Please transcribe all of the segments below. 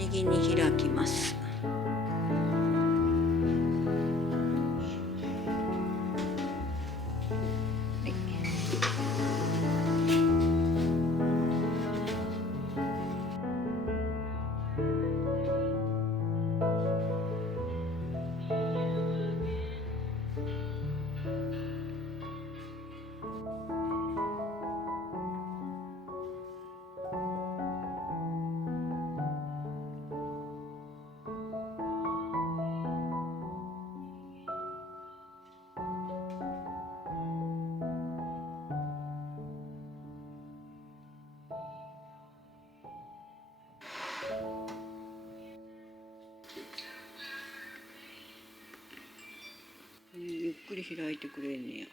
右に開きます。ゆっくり開いてくれんねや。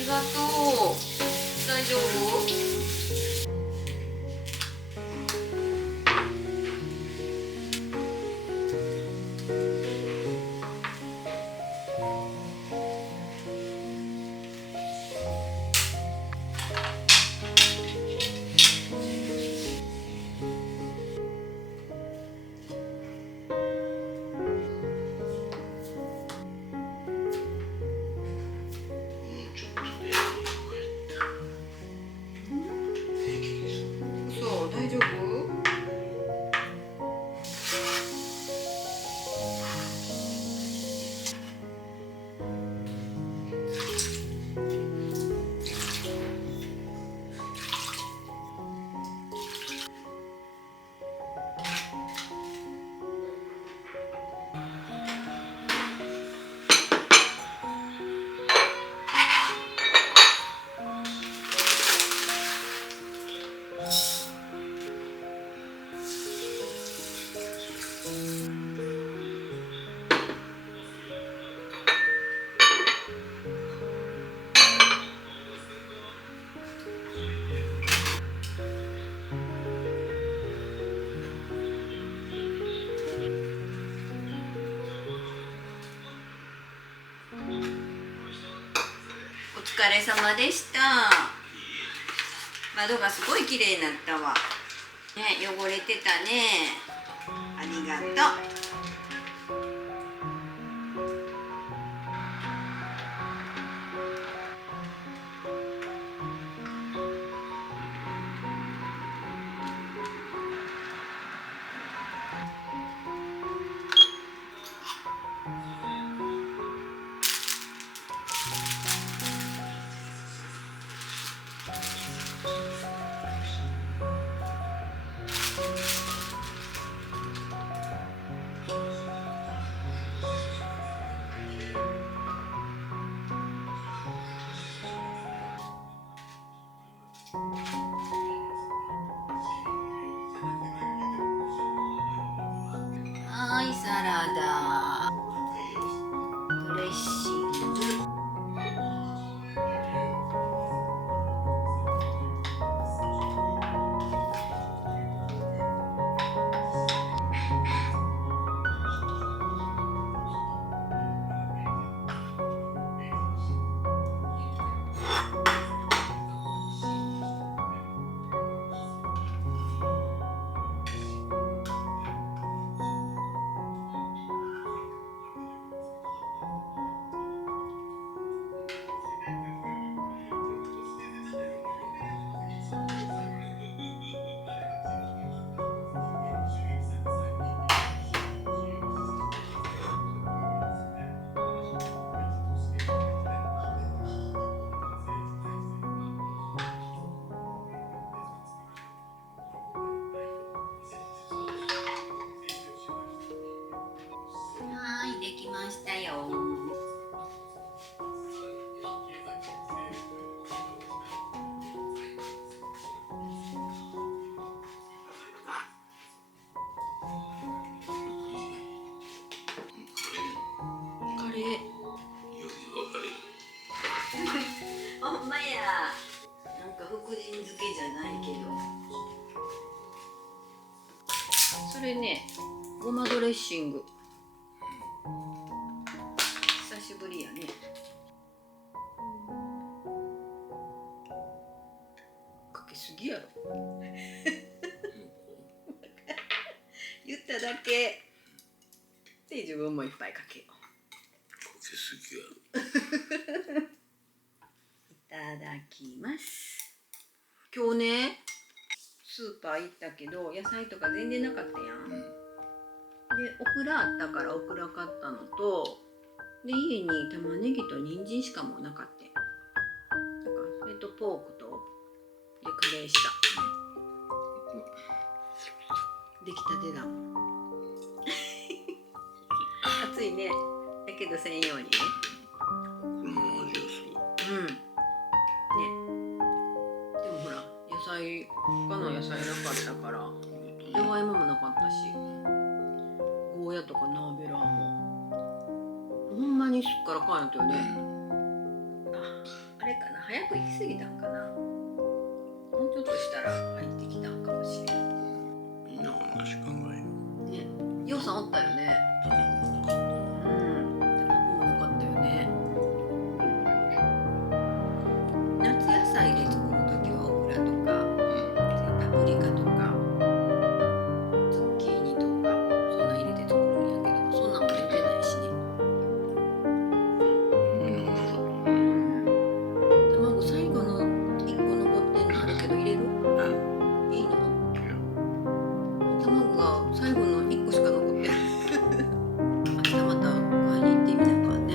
りがとう。大丈夫？そう、大丈夫？お疲れ様でした。窓がすごい綺麗になったわ。ね、汚れてたね。ありがとう。はい、サラダ、ドレッシング。はい、できましたよ。カレー。ほんまや。なんか福神漬けじゃないけど。それね、ごまドレッシング。久しぶりやね。かけすぎやろ。言っただけ。で、自分もいっぱいかけよう。かけすぎやろ。いただきます。今日ね、スーパー行ったけど野菜とか全然なかったやん。で、オクラあったからオクラ買ったのと、で家に玉ねぎと人参しかもうなかった。だからそれとポークとでカレーした。出来たてだ。熱いね。だけどせんようにね。この味がする。うん。ね。でもほら、他の野菜なかったから、じゃがいももなかったし、ゴーヤとかナーベラーもほんまにすっからかんやったよね。あれかな。く行き過ぎたんかな。もうちょっとしたら入ってきたんかもしれん。みんな同じ考えよ。ね、ようさんおったよね。卵もなかった。卵もなかったよね。夏野菜で作るときはオクラとかパプリカとかズッキーニとかそんなん入れて作るんやけど、そんなんも全然ないしね。みんななかったね。卵最後の1個残ってんのあるけど入れる？いいの？いや、卵が最後の1個しか残ってない。明日また買いに行ってみなあかんね。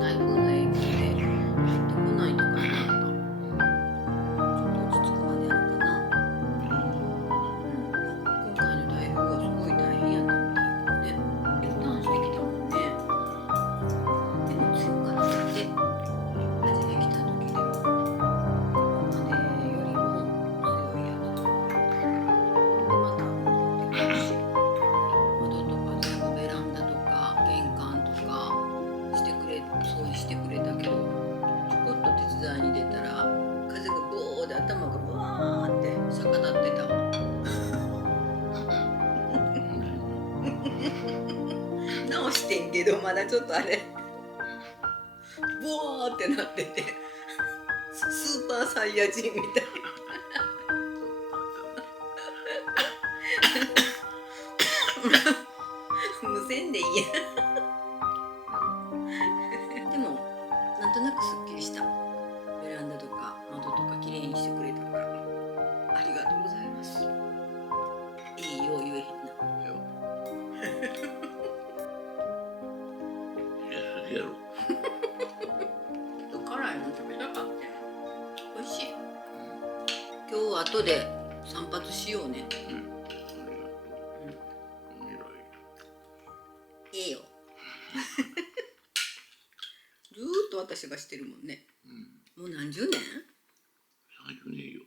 台風の影響で入ってこないとかなった。ちょっと落ち着くまでやるかな。今回の台風はすごい大変やったみたいだけどね。U ターンしてきたもんね。でも強かったって、初め来た時でも。今までよりも強いやつ。で、また戻ってくるし、窓とか全部ベランダとか玄関とかしてくれ、掃除してくれたけど、ちょこっと手伝いに出たら、風がボーで頭がブワーって逆立ってたわ。直してんけどまだちょっとあれボワーってなってて、スーパーサイヤ人みたい。無線でいいや。でもなんとなくすっきりした。ベランダとか窓とかきれいにしてくれたからありがとうございます。いいよう言えへんな。いや。いや、それやろ。辛いの食べたかったよ。美味しい。今日は後で散髪しようね。ありがとう。偉い。ええよ。ずーっと私がしてるもんね。もう何十年？ 30年よ。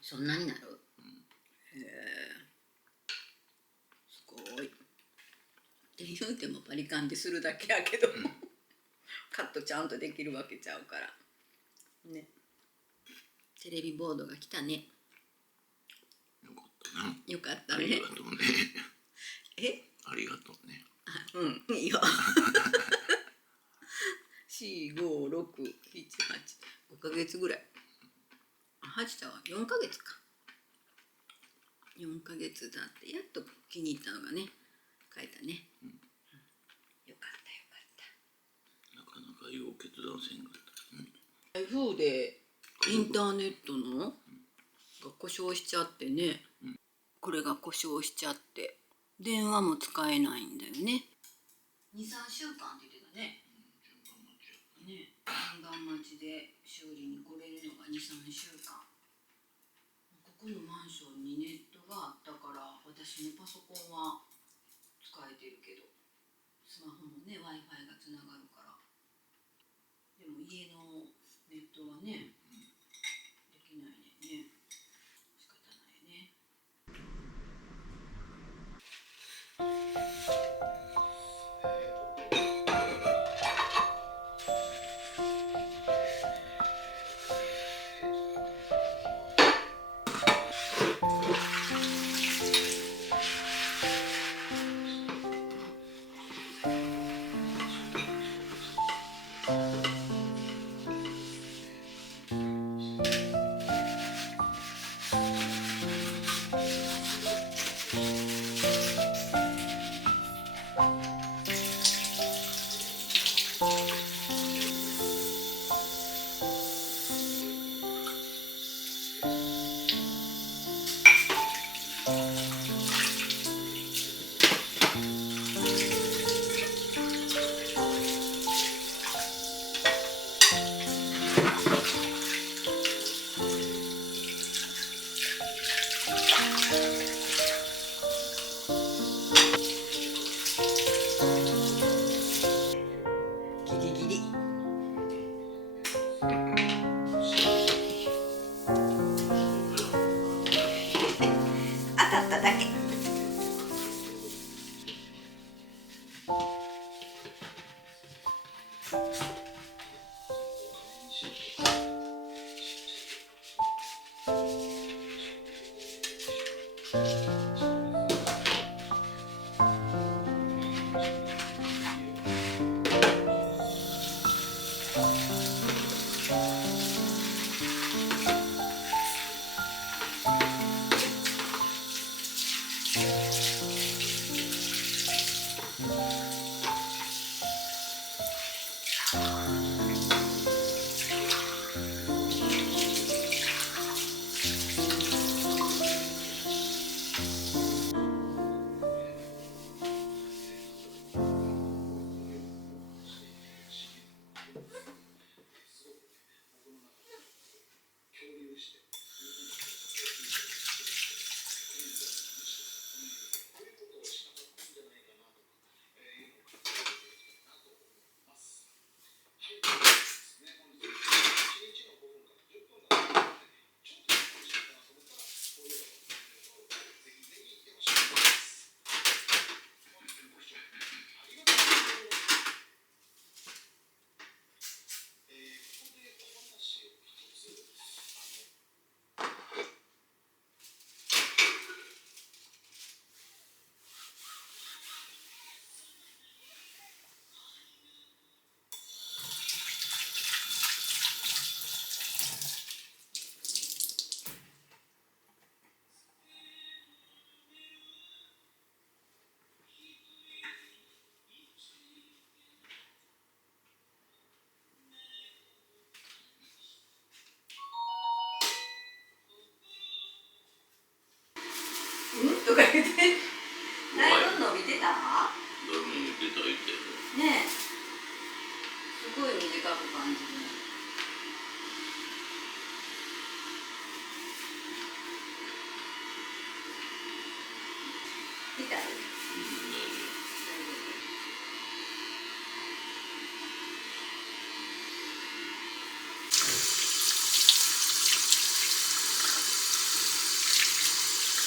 そんなになる？へえ、すごい。って言うてもバリカンでするだけやけど、カットちゃんとできるわけちゃうからね。テレビボードが来たね。よかったな。よかったありね。がとうね。え？ありがとうね。うん、いいよ。4、5、6、7、8、5ヶ月ぐらい。8だわ、4ヶ月か。4ヶ月だってやっと気に入ったのがね、書いたね。よかったよかった。なかなかよう決断せんかったね。台風でインターネットのが故障しちゃってね、これが故障しちゃって電話も使えないんだよね。2、3週間って言ってたね。順番待ちで修理に来れるのが2、3週間。ここのマンションにネットがあったから私のパソコンは使えてるけど、スマホもね Wi-Fi がつながるから。でも家のネットはねできないねんね。仕方ないね。ギリギリ。当たっただけ。す。